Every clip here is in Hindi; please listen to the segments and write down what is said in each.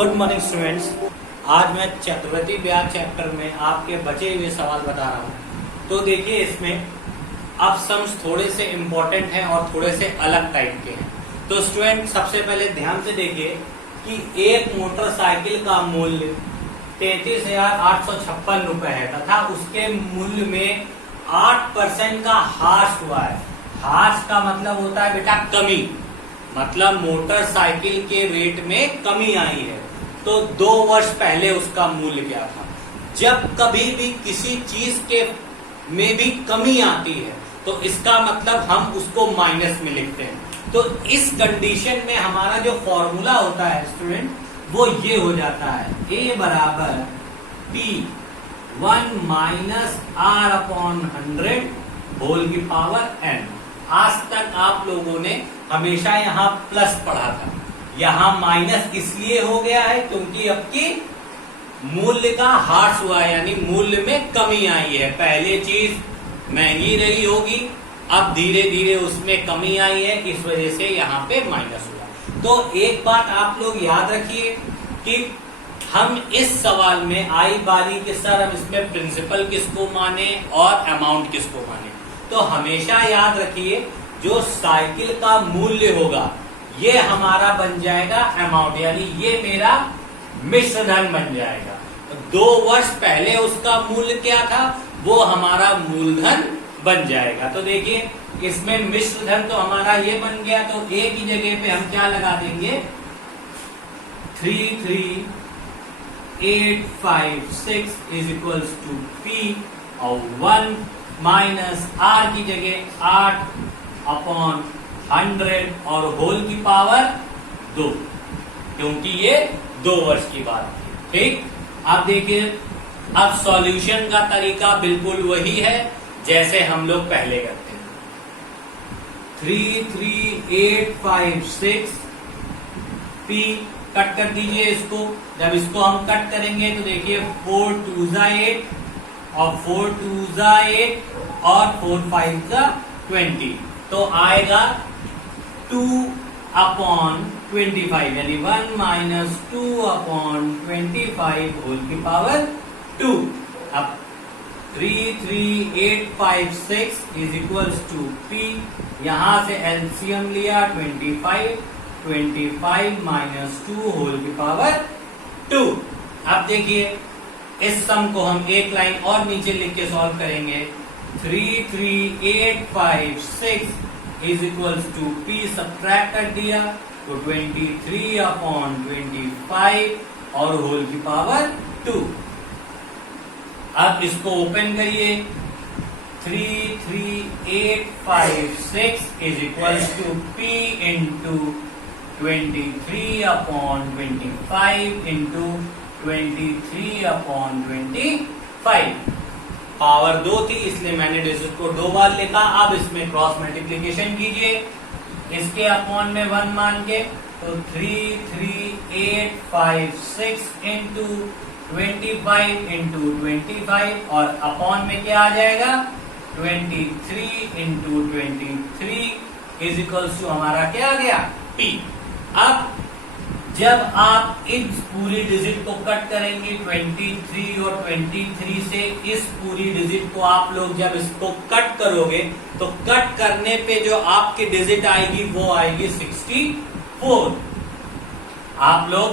Good morning students. आज मैं चक्रवृद्धि ब्याज चैप्टर में आपके बचे हुए सवाल बता रहा हूँ। तो देखिए, इसमें अब सम्स थोड़े से इम्पोर्टेंट हैं और थोड़े से अलग टाइप के हैं। तो स्टूडेंट सबसे पहले ध्यान से देखिए कि एक मोटरसाइकिल का मूल्य 33,856 रुपए है तथा उसके मूल्य में 8% का ह्रास हुआ है। ह्रास का मतलब होता है बेटा कमी, मतलब मोटरसाइकिल के रेट में कमी आई है। तो 2 वर्ष पहले उसका मूल्य क्या था। जब कभी भी किसी चीज के में भी कमी आती है तो इसका मतलब हम उसको माइनस में लिखते हैं। तो इस कंडीशन में हमारा जो फॉर्मूला होता है स्टूडेंट वो ये हो जाता है, A बराबर P1 minus R upon 100 whole की पावर n। आज तक आप लोगों ने हमेशा यहाँ प्लस पढ़ा था, यहाँ माइनस इसलिए हो गया है क्योंकि अब की मूल्य का ह्रास हुआ है, यानी मूल्य में कमी आई है। पहले चीज महंगी रही होगी, अब धीरे धीरे उसमें कमी आई है, इस वजह से यहाँ पे माइनस हुआ। तो एक बात आप लोग याद रखिए कि हम इस सवाल में आई बारी के सर हम इसमें प्रिंसिपल किसको माने और अमाउंट किसको माने। तो हमेशा याद रखिए जो साइकिल का मूल्य होगा ये हमारा बन जाएगा अमाउंट, यानी ये मेरा मिश्र धन बन जाएगा। 2 वर्ष पहले उसका मूल्य क्या था वो हमारा मूलधन बन जाएगा। तो देखिए इसमें मिश्र धन तो हमारा ये बन गया, तो ए की जगह पे हम क्या लगा देंगे 33,856 इज इक्वल्स टू P और 1 माइनस R की जगह 8 अपॉन 100 और होल की पावर 2, क्योंकि ये 2 वर्ष की बात थी। ठीक, अब देखिए अब सॉल्यूशन का तरीका बिल्कुल वही है जैसे हम लोग पहले करते हैं। 33,856 P कट कर दीजिए इसको। जब इसको हम कट करेंगे तो देखिए 4 2 8 और 4 2 8 और 4 5 20, तो आएगा 2 अपॉन 25, यानी 1 माइनस 2 अपॉन 25 होल की पावर 2। अब 33,856 इज इक्वल्स टू P, यहां से एलसीएम लिया 25 माइनस 2 होल की पावर 2। अब देखिए इस सम को हम एक लाइन और नीचे लिख के सॉल्व करेंगे। 33,856 is equals to P subtract कर दिया तो 23 अपॉन 25 और होल की पावर 2। अब इसको ओपन करिए। 33,856 is equals to P into 23 upon 25 into 23 upon 25। Power 2 थी इसलिए मैंने डिजिट को 2 बार लिखा। अब इसमें क्रॉस मल्टीप्लीकेशन कीजिए, इसके अपॉन में 1 मान के, तो 33,856 इंटू 25 इंटू 25 और अपॉन में क्या आ जाएगा 23 इंटू 23 इज इक्वल्स टू हमारा क्या आ गया P। अब जब आप इस पूरी डिजिट को कट करेंगे 23 और 23 से, इस पूरी डिजिट को आप लोग जब इसको कट करोगे तो कट करने पे जो आपकी डिजिट आएगी वो आएगी 64। आप लोग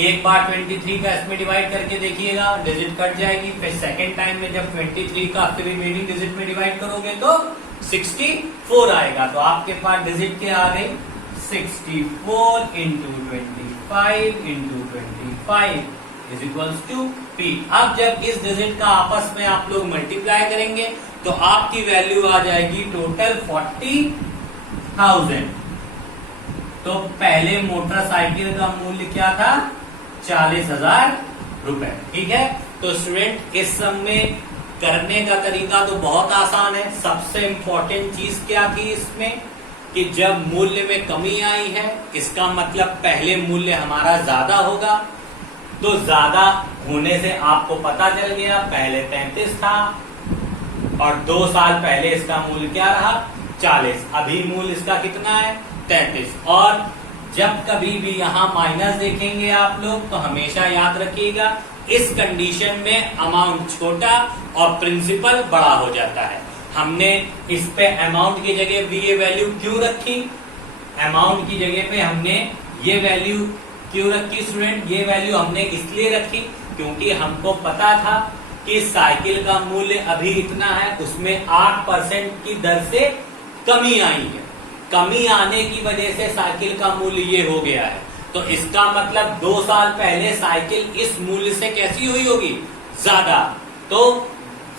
एक बार 23 का इसमें डिवाइड करके देखिएगा, डिजिट कट जाएगी। फिर सेकेंड टाइम में जब 23 का फिर रिमेनिंग डिजिट में डिवाइड करोगे तो 64 आएगा। तो आपके पास डिजिट क्या आ गई 64 into 25 into 25 is equals to P। अब जब इस डिजिट का आपस में आप लोग मल्टीप्लाई करेंगे तो आपकी वैल्यू आ जाएगी टोटल 40,000। तो पहले मोटरसाइकिल का मूल्य क्या था 40,000 रुपए। ठीक है, तो स्टूडेंट इस सम में करने का तरीका तो बहुत आसान है। सबसे इंपॉर्टेंट चीज क्या थी इसमें कि जब मूल्य में कमी आई है इसका मतलब पहले मूल्य हमारा ज्यादा होगा। तो ज्यादा होने से आपको पता चल गया पहले 33 था और 2 साल पहले इसका मूल्य क्या रहा 40। अभी मूल्य इसका कितना है 33। और जब कभी भी यहाँ माइनस देखेंगे आप लोग तो हमेशा याद रखिएगा इस कंडीशन में अमाउंट छोटा और प्रिंसिपल बड़ा हो जाता है। हमने इस पे अमाउंट की जगह भी ये वैल्यू क्यों रखी? अमाउंट की जगह पे हमने ये वैल्यू क्यों रखी स्टूडेंट? ये वैल्यू हमने इसलिए रखी क्योंकि हमको पता था कि साइकिल का मूल्य अभी इतना है, उसमें 8% की दर से कमी आई है। कमी आने की वजह से साइकिल का मूल्य ये हो गया है। तो इसका मतलब 2 साल पहले साइकिल इस मूल्य से कैसी हुई होगी? ज्यादा। तो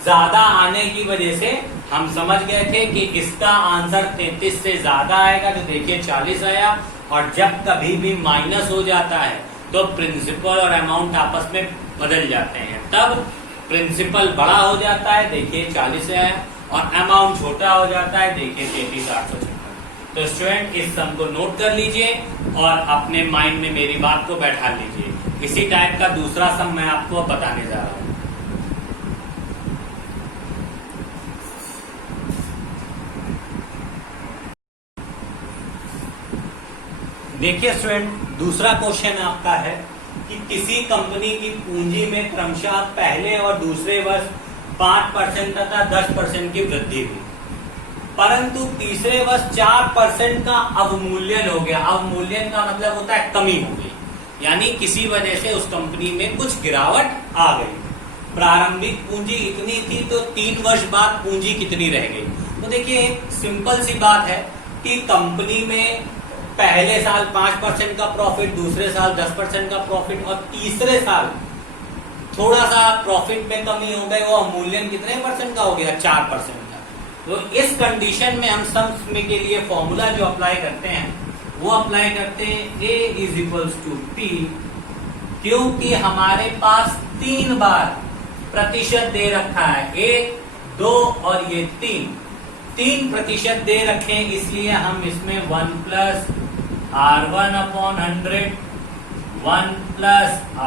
ज्यादा आने की वजह से हम समझ गए थे कि इसका आंसर 33 से ज्यादा आएगा। तो देखिए 40 आया। और जब कभी भी माइनस हो जाता है तो प्रिंसिपल और अमाउंट आपस में बदल जाते हैं, तब प्रिंसिपल बड़ा हो जाता है, देखिए 40 से आया, और अमाउंट छोटा हो जाता है, देखिए 33,856। तो स्टूडेंट इस सम को नोट कर लीजिए और अपने माइंड में मेरी बात को बैठा लीजिए। इसी टाइप का दूसरा सम मैं आपको बताने जा रहा हूं। देखिए स्टूडेंट, दूसरा क्वेश्चन आपका है कि किसी कंपनी की पूंजी में क्रमशः पहले और दूसरे वर्ष 5% तथा 10% की वृद्धि हुई, परंतु तीसरे वर्ष 4% का अवमूल्यन हो गया। अवमूल्यन का मतलब होता है कमी हो गई, यानी किसी वजह से उस कंपनी में कुछ गिरावट आ गई। प्रारंभिक पूंजी इतनी थी तो 3 वर्ष बाद पूंजी कितनी रह गई? तो देखिए एक सिंपल सी बात है कि कंपनी में पहले साल 5% का प्रॉफिट, दूसरे साल 10% का प्रॉफिट, और तीसरे साल थोड़ा सा प्रॉफिट में कमी हो गई। वो अवमूल्यन कितने परसेंट का हो गया? 4% का। तो इस कंडीशन में हम सम्स में के लिए फॉर्मूला जो अप्लाई करते हैं वो अप्लाई करते हैं A = P, क्योंकि हमारे पास 3 बार प्रतिशत दे रखा है, 1, 2 और ये 3 प्रतिशत दे रखे हैं, इसलिए हम इसमें 1 + R1/100, 1 +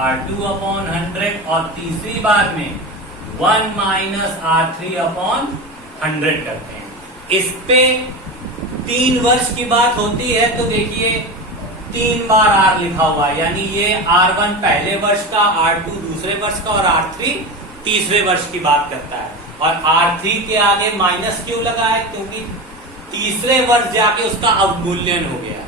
R2/100 और तीसरी बार में 1 - R3/100 करते हैं। इस पे 3 वर्ष की बात होती है तो देखिए 3 बार R लिखा हुआ है, यानी ये R1 पहले वर्ष का, R2 दूसरे वर्ष का और R3 तीसरे वर्ष की बात करता है। और R3 के आगे माइनस क्यों लगा है? क्योंकि तीसरे वर्ष जाके उसका अवमूल्यन हो गया,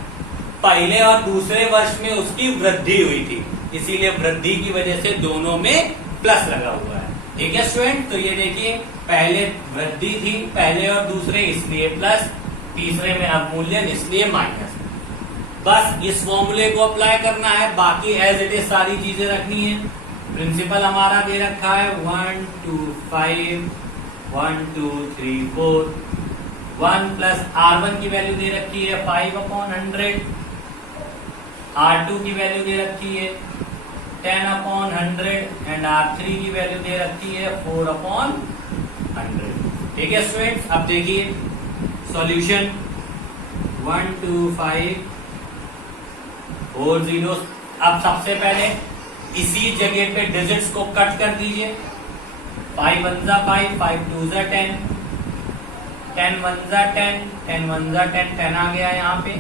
पहले और दूसरे वर्ष में उसकी वृद्धि हुई थी, इसीलिए वृद्धि की वजह से दोनों में प्लस लगा हुआ है। ठीक है स्टूडेंट, तो ये देखिए पहले वृद्धि थी पहले और दूसरे, इसलिए प्लस, तीसरे में अवमूल्यन इसलिए माइनस। बस इस फॉर्मूले को अप्लाई करना है, बाकी एज इट इज सारी चीजें रखनी है। प्रिंसिपल हमारा दे रखा है 1 2 5 1 2 3 4, 1 + R1 की वैल्यू दे रखी है 5/100, R2 की वैल्यू दे रखी है 10/100 एंड R3 की वैल्यू दे रखी है 4/100। ठीक है स्टूडेंट्स, अब देखिए सॉल्यूशन 1 2 5 4 0। अब सबसे पहले इसी जगह पे डिजिट्स को कट कर दीजिए। 5 1 = 5, 5 2 = 10, 10 1 = 10, 10 1 = 10, 10 आ गया यहाँ पे।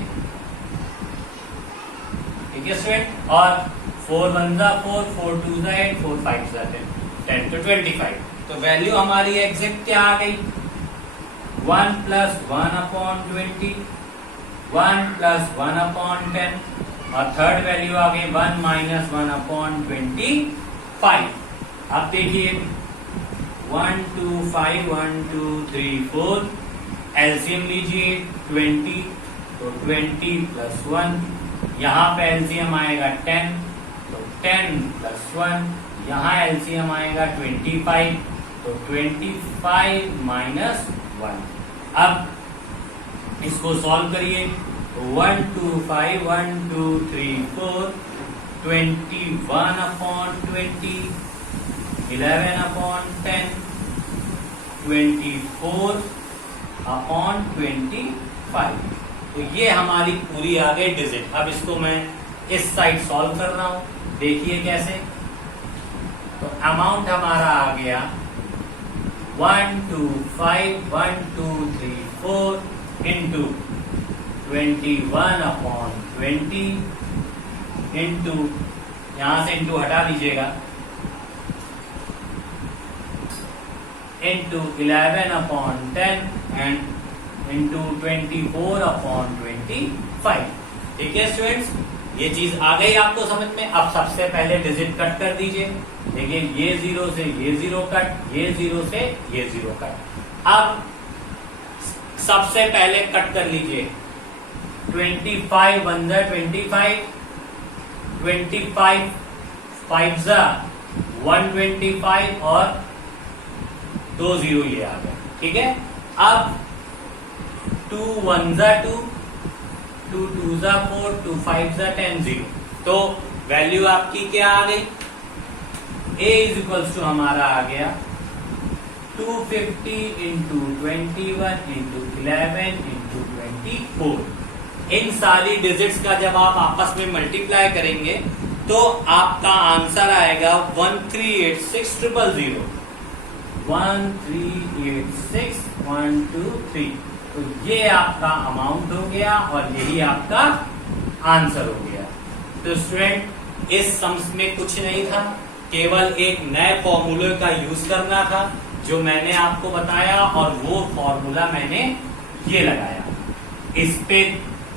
ठीक है स्टूडेंट, और 4 1 = 4, 4 2 = 8, 4 5 = 10, 10 to 25। तो वैल्यू हमारी एग्जैक्ट क्या आ गई? 1 + 1/20, 1 + 1/10 और थर्ड वैल्यू आ गई 1 - 1/25। अब देखिए 1 2 5 1 2 3 4, एलसीएम लीजिए 20, तो 20 + 1, यहाँ पे एलसीएम आएगा 10, तो 10 + 1, यहाँ एलसीएम आएगा 25, तो 25 - 1। अब इसको सॉल्व करिए। 1 2 5 1 2 3 4, 21/20, 11/10, 24/25। तो ये हमारी पूरी आ गई डिजिट। अब इसको मैं इस साइड सॉल्व कर रहा हूं, देखिए कैसे। तो अमाउंट हमारा आ गया 1 2 5 1 2 3 4 इंटू 21/10 20 इंटू, यहां से इंटू हटा दीजिएगा, इंटू 11/10 एंड इंटू 24/25। ठीक है स्टूडेंट्स, ये चीज आ गई आपको समझ में। अब सबसे पहले डिजिट कट कर दीजिए। देखिए ये 0 से ये 0 कट, ये 0 से ये 0 कट। अब सबसे पहले कट कर लीजिए 25 1 जा 25, 25 5 जा 125 और 2 0 ये आ गया। ठीक है, अब 2 1 जा 2, 2 2 जा 4, 2 5 जा 10 0। तो वैल्यू आपकी क्या आ गई? A इज इक्वल्स टू हमारा आ गया 250 इंटू 21 इंटू 11 इंटू 24। इन सारी डिजिट्स का जब आप आपस में मल्टीप्लाई करेंगे तो आपका आंसर आएगा 1386000। 1386123। तो ये आपका अमाउंट हो गया और यही आपका आंसर हो गया। तो स्टूडेंट इस सम्स में कुछ नहीं था, केवल एक नए फॉर्मूले का यूज करना था जो मैंने आपको बताया, और वो फॉर्मूला मैंने ये लगाया। इस पे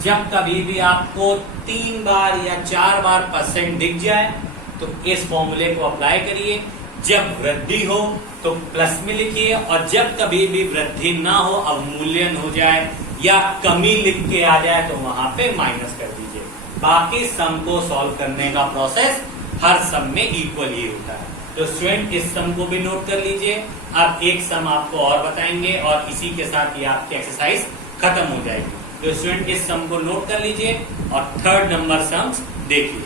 जब कभी भी आपको 3 बार या 4 बार परसेंट दिख जाए तो इस फॉर्मूले को अप्लाई करिए। जब वृद्धि हो तो प्लस में लिखिए, और जब कभी भी वृद्धि ना हो, अवमूल्यन हो जाए या कमी लिख के आ जाए तो वहां पे माइनस कर दीजिए। बाकी सम को सॉल्व करने का प्रोसेस हर सम में इक्वल ही होता है। तो स्टूडेंट इस सम को भी नोट कर लीजिए। अब एक सम आपको और बताएंगे और इसी के साथ ये आपकी एक्सरसाइज खत्म हो जाएगी। तो स्टूडेंट इस सम को नोट कर लीजिए और 3rd नंबर सम्स देखिए।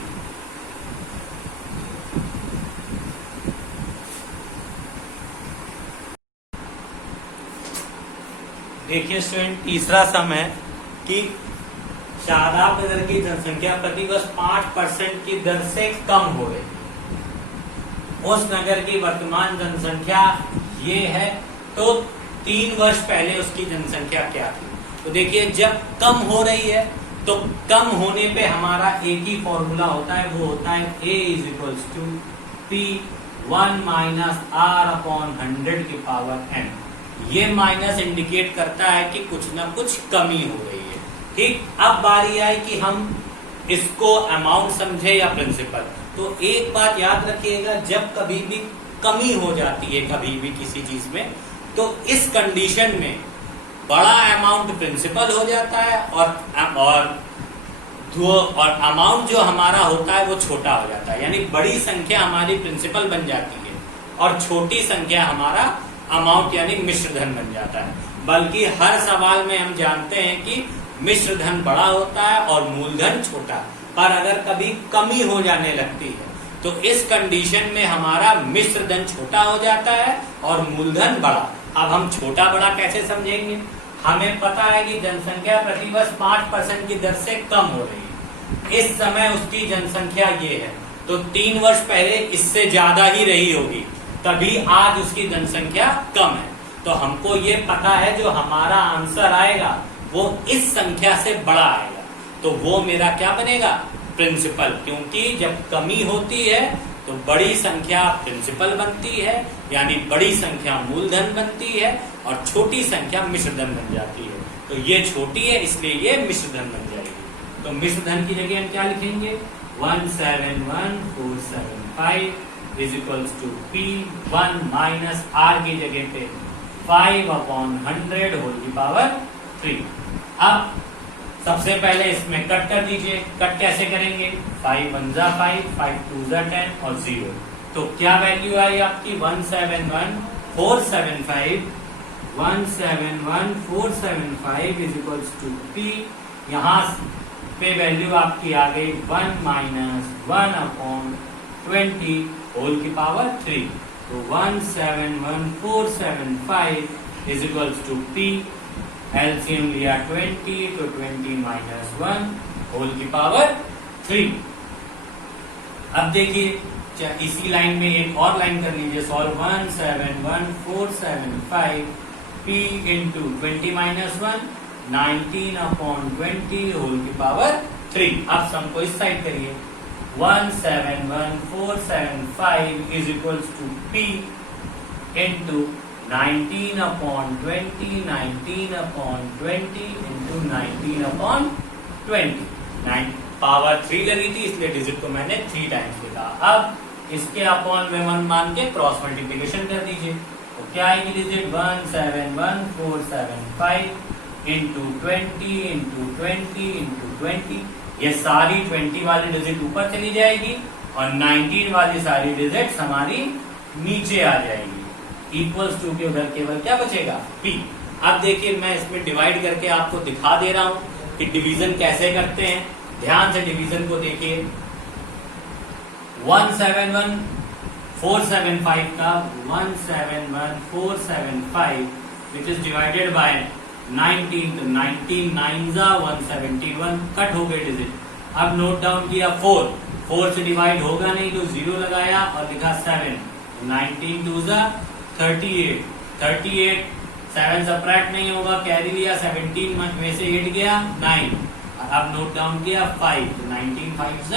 देखिए स्टूडेंट तीसरा सम है कि शादाब नगर की जनसंख्या प्रतिवर्ष 5% की दर से कम हो रही है। उस नगर की वर्तमान जनसंख्या ये है, तो 3 वर्ष पहले उसकी जनसंख्या क्या थी? तो देखिए जब कम हो रही है तो कम होने पे हमारा एक ही फॉर्मूला होता है, वो होता है A is equals to P1 minus R/100 की पावर n। ये माइनस इंडिकेट करता है कि कुछ ना कुछ कमी हो रही है। ठीक, अब बारी आई कि हम इसको अमाउंट समझे या प्रिंसिपल। तो एक बात याद रखिएगा, जब कभी भी कमी हो जाती है कभी भी किसी चीज में, तो इस कंडीशन में बड़ा अमाउंट प्रिंसिपल हो जाता है और अमाउंट जो हमारा होता है वो छोटा हो जाता है। यानी बड़ी संख्या हमारी प्रिंसिपल बन जाती है और छोटी संख्या हमारा अमाउंट यानी मिश्र धन बन जाता है। बल्कि हर सवाल में हम जानते हैं कि मिश्र धन बड़ा होता है और मूलधन छोटा। पर अगर कभी कमी हो जाने लगती है तो इस कंडीशन में हमारा मिश्र धन छोटा हो जाता है और मूलधन बड़ा। अब हम छोटा बड़ा कैसे समझेंगे? हमें पता है कि जनसंख्या प्रतिवर्ष 5% की दर से कम हो रही है। इस समय उसकी जनसंख्या ये है, तो 3 वर्ष पहले इससे ज्यादा ही रही होगी, तभी आज उसकी जनसंख्या कम है। तो हमको ये पता है जो हमारा आंसर आएगा वो इस संख्या से बड़ा आएगा, तो वो मेरा क्या बनेगा? प्रिंसिपल। क्योंकि जब कमी होती है तो बड़ी संख्या प्रिंसिपल बनती है, यानी बड़ी संख्या मूलधन बनती है और छोटी संख्या मिश्रधन बन जाती है। तो ये छोटी है इसलिए ये मिश्रधन बन जाएगी। तो मिश्रधन की जगह हम क्या लिखेंगे? 171475 is equals to P1 minus R की जगह पे 5/100 होल की पावर 3। अब सबसे पहले इसमें कट कर दीजिए। कट कैसे करेंगे? 5 1 जा 5, 5 2 जा 10 और 0। तो क्या वैल्यू आई आपकी? 171475। 171475 इज इक्वल्स टू P। यहाँ पे वैल्यू आपकी आ गई 1 माइनस 1/20 होल की पावर 3। तो 171475 is equals to P। LCM लिया 20, तो 20 माइनस 1 होल की पावर 3। अब देखिए इसी लाइन में एक और लाइन कर लीजिए solve. 171475 P into 20 minus 1 19/20 whole की पावर 3। अब सम को इस साइड करिए, 171,475 is equals to P into 19/20, 19/20 into 19/20। 9 power 3 लगी थी, इसलिए डिजिट को मैंने 3 टाइम्स लिखा। अब इसके अपॉन में 1 मान के क्रॉस मल्टीप्लीकेशन कर दीजिए, तो क्या आएगी डिजिट 171,475 इंटू 20 इंटू 20 इंटू 20। ये सारी 20 वाली डिजिट ऊपर चली जाएगी और 19 वाली सारी डिजिट हमारी नीचे आ जाएगी। इक्वल्स टू के उधर केवल क्या बचेगा, P। अब देखिए मैं इसमें डिवाइड करके आपको दिखा दे रहा हूं कि डिवीजन कैसे करते हैं। ध्यान से डिवीजन को देखिए, 171,475 का 171,475 विच इज डिवाइडेड बाय 19, तो 19 9 171 कट हो गए डिजिट। अब नोट डाउन किया 4 से डिवाइड होगा नहीं तो 0 लगाया और लिखा 7, 19 2 38, 7 सब्ट्रैक्ट नहीं होगा, कैरी लिया, 17 में से 8 गया 9। अब नोट डाउन किया 5, तो 19 5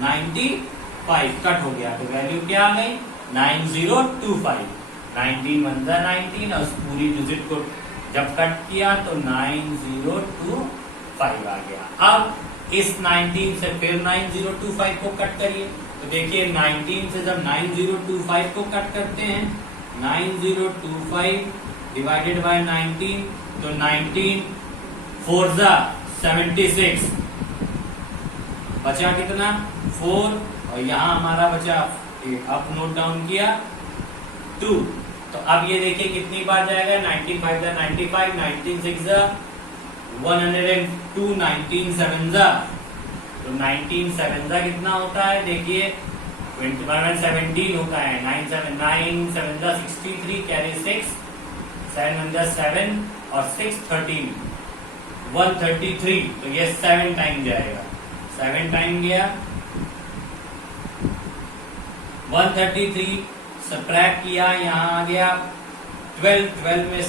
95 कट हो गया, तो वैल्यू क्या आ गई 9025। 19 1 19 और पूरी डिजिट को जब कट किया तो 9025 आ गया। अब इस 19 से फिर 9025 को कट करिए, तो देखिए 19 से जब 9025 को कट करते हैं, 9025 डिवाइडेड बाय 19, तो 19 4 76 बचा कितना 4, और यहाँ हमारा बचा अब नोट डाउन किया 2। तो अब ये देखिए कितनी बार जाएगा, 19 5 95, 19 6 102, 19 7 तो 19 7 कितना होता है, देखिए 17 होता है, 9 7 63, कैरी 6, 7 7 और 6 13, 133। तो ये 7 टाइम जाएगा, 7 टाइम गया 133, सब्ट्रैक्ट किया, यहाँ आ गया 12 में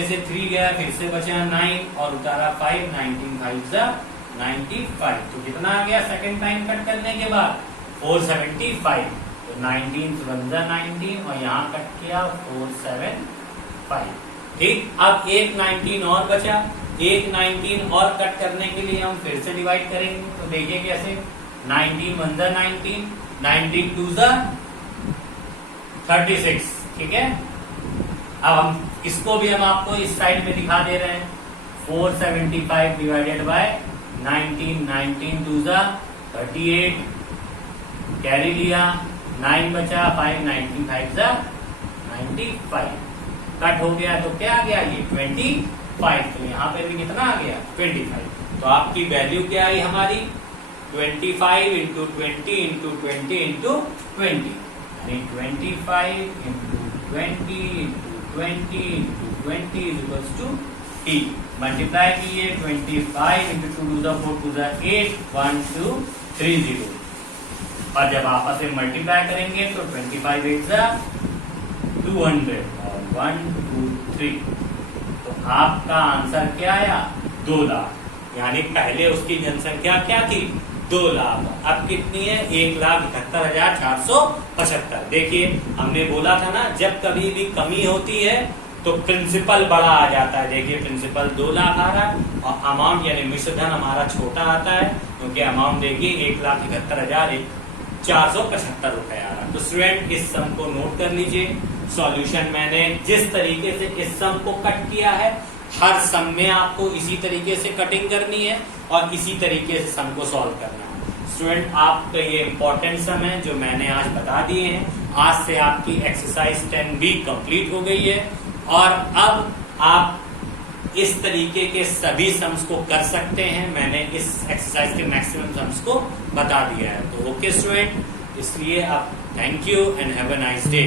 से 3 गया, फिर से बचा 9 और उतारा 5, 19 5 95। तो कितना आ गया सेकंड टाइम कट करने के बाद 475। तो 19 1 19 और यहाँ कट किया 475। ठीक, अब एक 19 और बचा, एक 19 और कट करने के लिए हम फिर से डिवाइड करेंगे, तो देखिए कैसे 19 1 19, 19 2 36। ठीक है, अब हम इसको भी हम आपको इस साइड में दिखा दे रहे हैं, 475 डिवाइडेड बाय 19, 19 2 38, कैरी लिया 9 बचा, 5 19 5 95 कट हो गया, तो क्या आ गया ये 25। तो यहाँ पे भी कितना आ गया 25। तो आपकी वैल्यू क्या आई हमारी 25 इंटू 20 इंटू 20 इंटू 20, यानी 25 into 20 into 20 into 20 is equals to T। Multiply कीजिए 25 इंटू 2 2 4 2 8 1 2 3 0, और जब आपस में मल्टीप्लाई करेंगे तो 25 8 200 और 1 2 3। तो आपका आंसर क्या आया 2 लाख, यानी पहले उसकी जनसंख्या क्या थी 2 लाख, अब कितनी है 1,71,475। देखिए हमने बोला था ना, जब कभी भी कमी होती है तो प्रिंसिपल बड़ा आ जाता है। देखिए प्रिंसिपल 2 लाख आ रहा है और अमाउंट यानी मिश्रधन हमारा छोटा आता है, क्योंकि अमाउंट देखिए 1,71,475 रुपए आ रहा है। तो स्टूडेंट इस सम को नोट कर लीजिए। सॉल्यूशन मैंने जिस तरीके से इस सम को कट किया है, हर सम में आपको इसी तरीके से कटिंग करनी है और इसी तरीके से सम को सॉल्व करना है। स्टूडेंट आपका ये इंपॉर्टेंट सम है जो मैंने आज बता दिए हैं। आज से आपकी एक्सरसाइज 10B कंप्लीट हो गई है और अब आप इस तरीके के सभी सम्स को कर सकते हैं। मैंने इस एक्सरसाइज के मैक्सिमम सम्स को बता दिया है। तो ओके स्टूडेंट, इसलिए अब thank you and have a nice day.